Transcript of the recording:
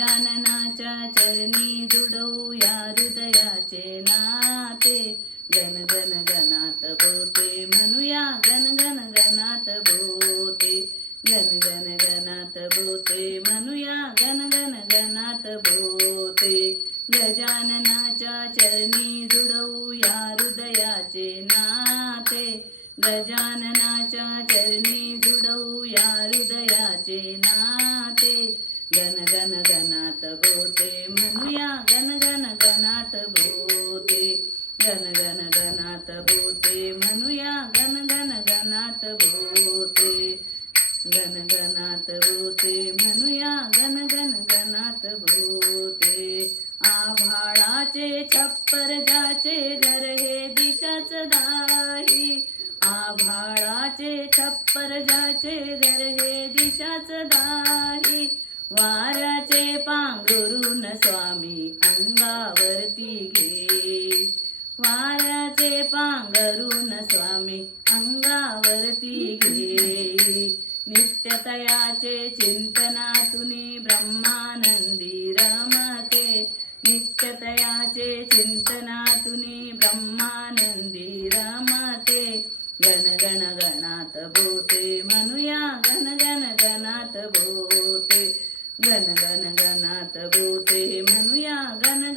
गजाननाच्या चरणी जुडवूया हृदयाचे नाते गण गण गणात बोते म्हणूया गण गण गणात बोते गण गण गणात बोते म्हणूया गण गण गणात बोते गजाननाच्या चरणी जुडवूया हृदयाचे नाते गजाननाच्या चरणी जुडवूया हृदयाचे नाते गण गण गणात बोते म्हणूया गण गण गणात बोते गण गण गणात बोते म्हणूया गण गण गणात बोते गण गणात बोते म्हणूया गण गण गणात बोते आभाळाचे छप्पर ज्याचे घर हे दिशाच दाही आभाळाचे छप्पर ज्याचे घर हे दिशाच दाही वाऱ्याचे पांघरून स्वामी अंगावरती घे वाऱ्याचे पांघरून स्वामी अंगावरती घे नित्यतयाचे चिंतनातुनी ब्रह्मानंदी रमते नित्यतयाचे चिंतनातुनी ब्रह्मानंदी रमते गण गण गणात बोते म्हणूया गण गण गणात बोते गण गण गणात बोते म्हणूया गण